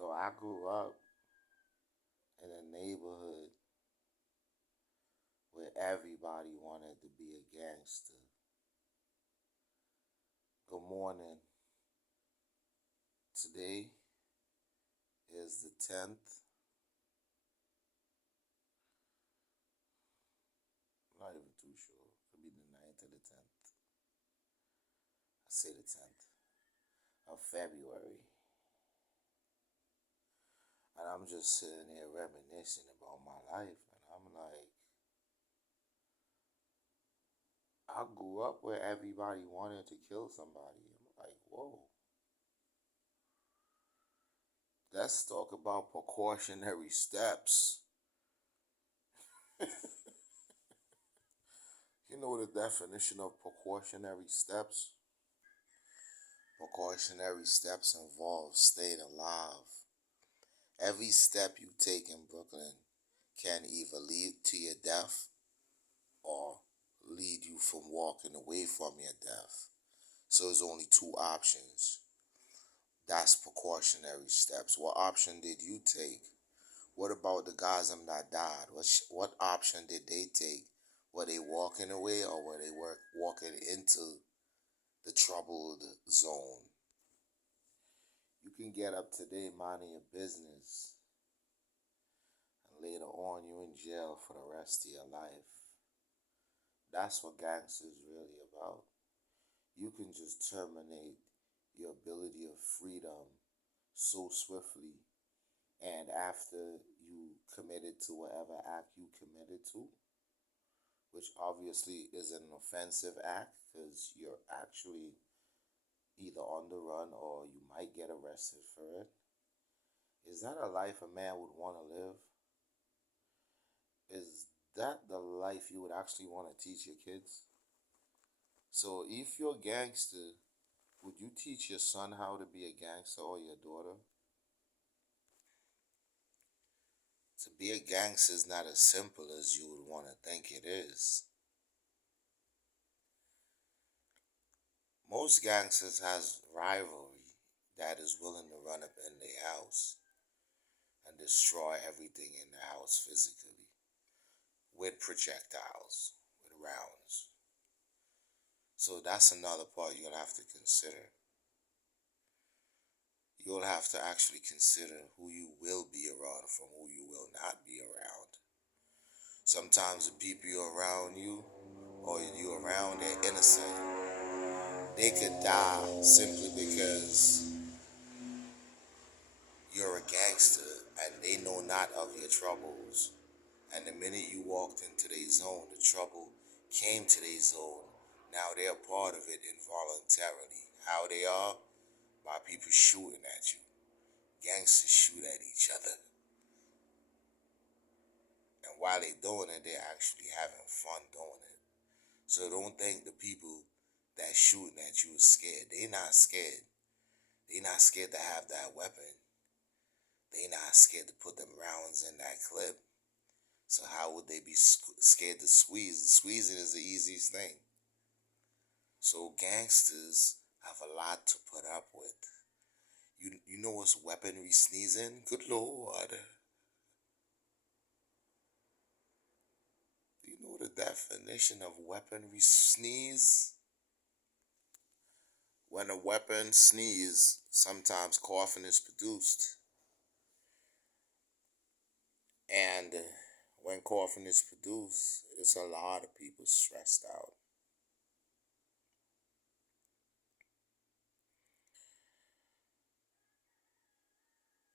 So I grew up in a neighborhood where everybody wanted to be a gangster. Good morning. Today is the 10th. I'm not even too sure. It could be the 9th or the 10th. I say the 10th of February. And I'm just sitting here reminiscing about my life. And I'm like, I grew up where everybody wanted to kill somebody. I'm like, whoa. Let's talk about precautionary steps. You know the definition of precautionary steps? Precautionary steps involve staying alive. Every step you take in Brooklyn can either lead to your death or lead you from walking away from your death. So there's only two options. That's precautionary steps. What option did you take? What about the guys that died? What option did they take? Were they walking away or were they walking into the troubled zone? You can get up today minding your business and later on you in jail for the rest of your life. That's what gangsters really about. You can just terminate your ability of freedom so swiftly, and after you committed to whatever act you committed to, which obviously is an offensive act because you're actually either on the run or you might get arrested for it. Is that a life a man would want to live? Is that the life you would actually want to teach your kids? So if you're a gangster, would you teach your son how to be a gangster or your daughter? To be a gangster is not as simple as you would want to think it is. Most gangsters has rivalry that is willing to run up in their house and destroy everything in the house physically with projectiles, with rounds. So that's another part you'll have to consider. You'll have to actually consider who you will be around from who you will not be around. Sometimes the people you're around you or you around, they're innocent. They could die simply because you're a gangster and they know not of your troubles. And the minute you walked into their zone, the trouble came to their zone. Now they're part of it involuntarily. How they are? By people shooting at you. Gangsters shoot at each other. And while they're doing it, they're actually having fun doing it. So don't think the people that shooting at you is scared. They not scared. They not scared to have that weapon. They not scared to put them rounds in that clip. So how would they be scared to squeeze? The squeezing is the easiest thing. So gangsters have a lot to put up with. You know what's weaponry sneezing? Good Lord. Do you know the definition of weaponry sneeze? When a weapon sneeze, sometimes coughing is produced. And when coughing is produced, it's a lot of people stressed out.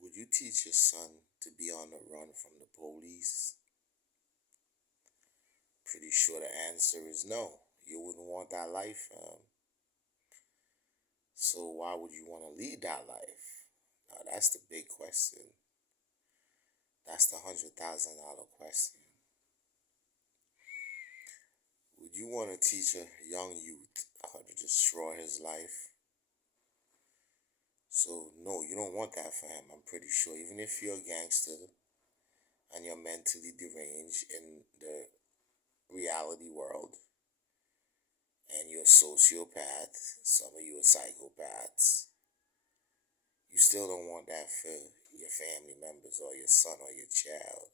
Would you teach your son to be on the run from the police? Pretty sure the answer is no. You wouldn't want that life. So why would you want to lead that life? Now that's the big question. That's the $100,000 question. Would you want to teach a young youth how to destroy his life? So no, you don't want that for him. I'm pretty sure. Even if you're a gangster and you're mentally deranged in the reality world, and you're a sociopath, some of you are psychopaths, You still don't want that for your family members or your son or your child.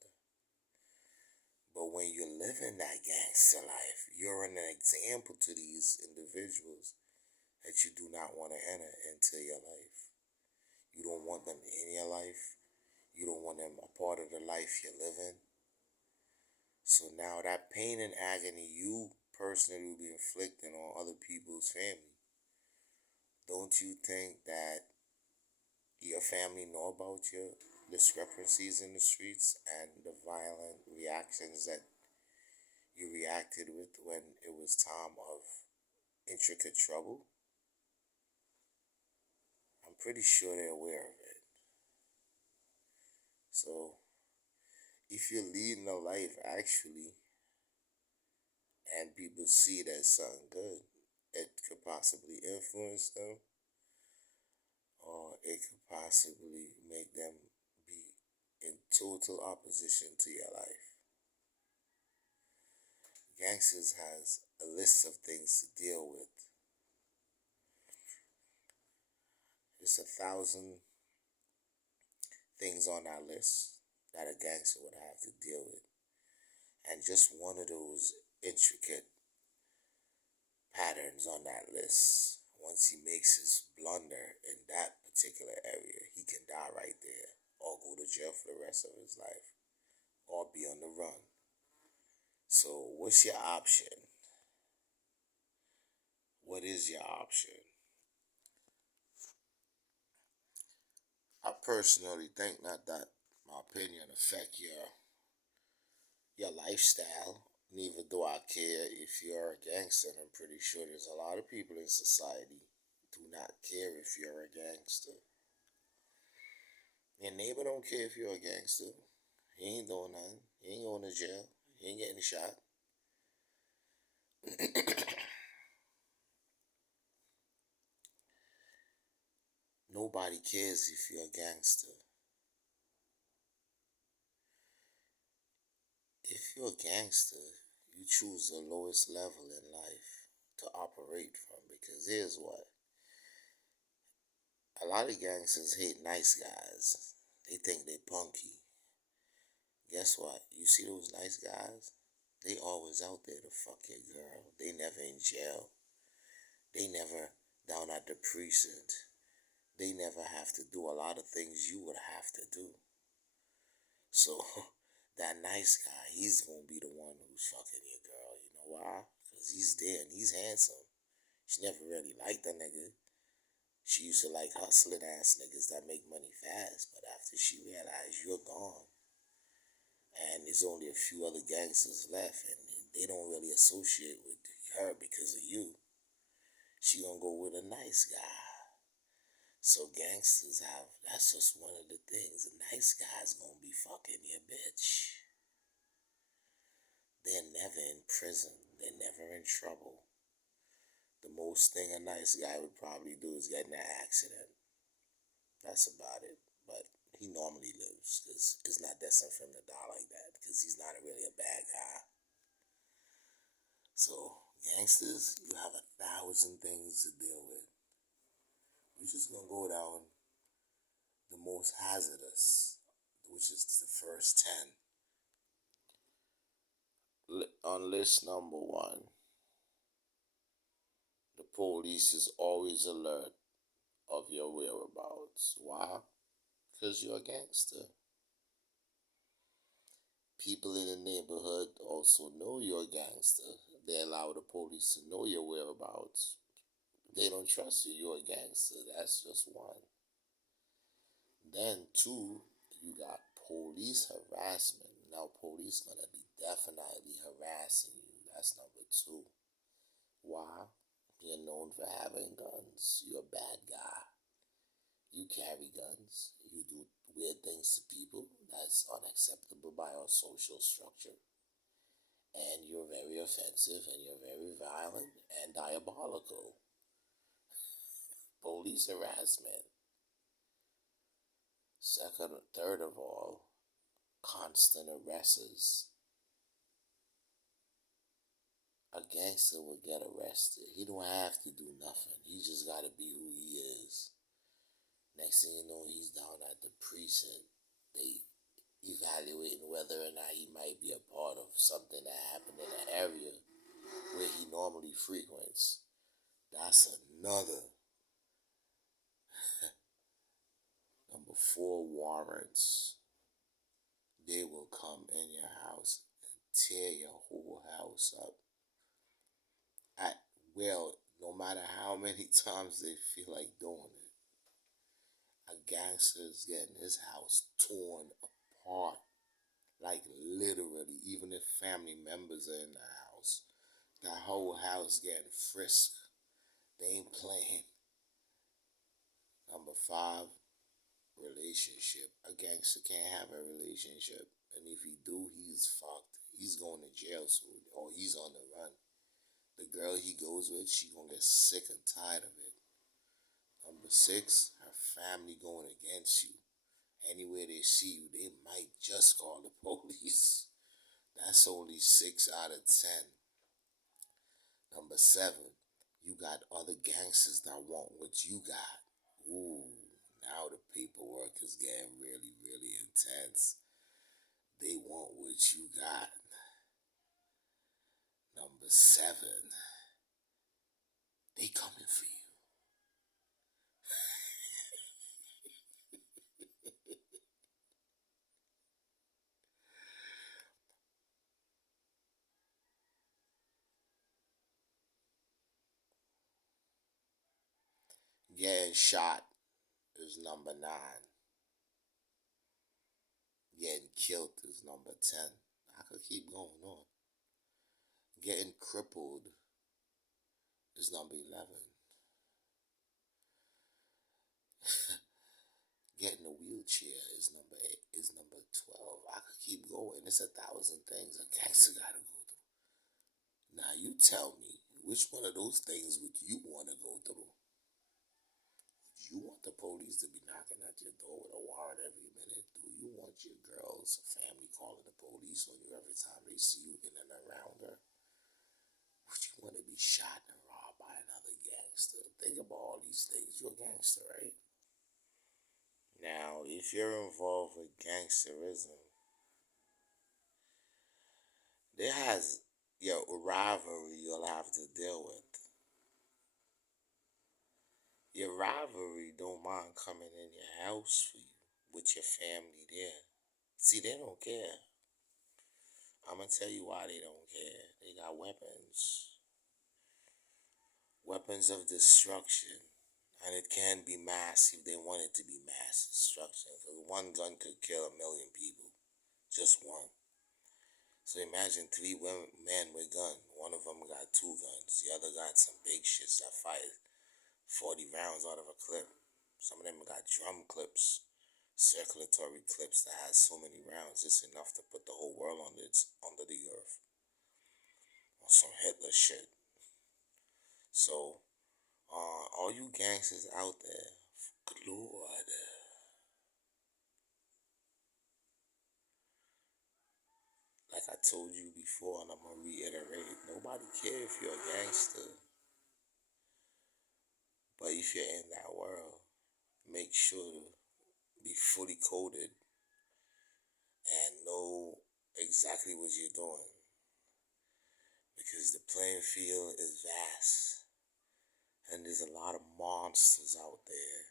But when you're living that gangster life, you're an example to these individuals that you do not want to enter into your life. You don't want them in your life. You don't want them a part of the life you're living. So now that pain and agony you personally will be inflicting on other people's family, don't you think that your family know about your discrepancies in the streets and the violent reactions that you reacted with when it was time of intricate trouble? I'm pretty sure they're aware of it. So if you're leading a life actually and people see it as something good, it could possibly influence them or it could possibly make them be in total opposition to your life. Gangsters has a list of things to deal with. There's 1,000 things on that list that a gangster would have to deal with. And just one of those intricate patterns on that list, once he makes his blunder in that particular area, he can die right there or go to jail for the rest of his life or be on the run. So what's your option? What is your option? I personally think not that my opinion affect your lifestyle. Neither do I care if you're a gangster. And I'm pretty sure there's a lot of people in society do not care if you're a gangster. Your neighbor don't care if you're a gangster. He ain't doing nothing. He ain't going to jail. He ain't getting shot. Nobody cares if you're a gangster. If you're a gangster, you choose the lowest level in life to operate from, because here's what. A lot of gangsters hate nice guys. They think they punky. Guess what? You see those nice guys? They always out there to fuck your girl. They never in jail. They never down at the precinct. They never have to do a lot of things you would have to do. So that nice guy, he's gonna be the one who's fucking your girl. You know why? Because he's there and he's handsome. She never really liked the nigga. She used to like hustling ass niggas that make money fast. But after she realized you're gone, and there's only a few other gangsters left, and they don't really associate with her because of you, she gonna go with a nice guy. So gangsters have, that's just one of the things. A nice guy's gonna be fucking your bitch. They're never in prison. They're never in trouble. The most thing a nice guy would probably do is get in an accident. That's about it. But he normally lives because it's not destined for him to die like that because he's not really a bad guy. So gangsters, you have 1,000 things to deal with. We're just gonna go down the most hazardous, which is the first 10. On list number 1, the police is always alert of your whereabouts. Why? Because you're a gangster. People in the neighborhood also know you're a gangster. They allow the police to know your whereabouts. They don't trust you. You're a gangster. That's just one. Then 2, you got police harassment. Now police gonna be definitely harassing you. That's number 2. Why? You're known for having guns. You're a bad guy. You carry guns. You do weird things to people. That's unacceptable by our social structure. And you're very offensive and you're very violent and diabolical. Police harassment. Second or third of all, constant arrests. A gangster will get arrested. He don't have to do nothing. He just gotta be who he is. Next thing you know, he's down at the precinct. They evaluating whether or not he might be a part of something that happened in the area where he normally frequents. That's another. Number four, warrants. They will come in your house and tear your whole house up. At will, no matter how many times they feel like doing it. A gangster is getting his house torn apart. Like literally, even if family members are in the house, that whole house getting frisked. They ain't playing. Number five, relationship. A gangster can't have a relationship. And if he do, he's fucked. He's going to jail soon. Or he's on the run. The girl he goes with, she gonna get sick and tired of it. Number six, her family going against you. Anywhere they see you, they might just call the police. That's only 6 out of 10. Number seven, you got other gangsters that want what you got. Ooh, now the paperwork is getting really, really intense. They want what you got. Number seven, they coming for you. Getting shot is number nine. Getting killed is number 10. I could keep going on. Getting crippled is number 11. Getting a wheelchair is number 8. Is number 12. I could keep going. It's 1,000 things a gangster gotta go through. Now you tell me, which one of those things would you want to go through? Would you want the police to be knocking at your door with a warrant every minute? Do you want your girl's family calling the police on you every time they see you in and around her? Would you want to be shot and robbed by another gangster? Think about all these things. You're a gangster, right? Now, if you're involved with gangsterism, there has your rivalry you'll have to deal with. Your rivalry don't mind coming in your house for you with your family there. See, they don't care. I'm gonna tell you why they don't care. They got weapons. Weapons of destruction. And it can be mass if they want it to be mass destruction. Because one gun could kill 1,000,000 people. Just one. So imagine three men with guns. One of them got two guns. The other got some big shits that fire 40 rounds out of a clip. Some of them got drum clips, circulatory clips that has so many rounds. It's enough to put the whole world under the earth. On some Hitler shit. So, all you gangsters out there, good Lord. Like I told you before, and I'm gonna reiterate, nobody cares if you're a gangster. But if you're in that world, make sure to be fully coded and know exactly what you're doing. Because the playing field is vast. And there's a lot of monsters out there.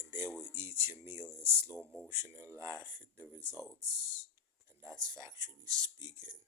And they will eat your meal in slow motion and laugh at the results. And that's factually speaking.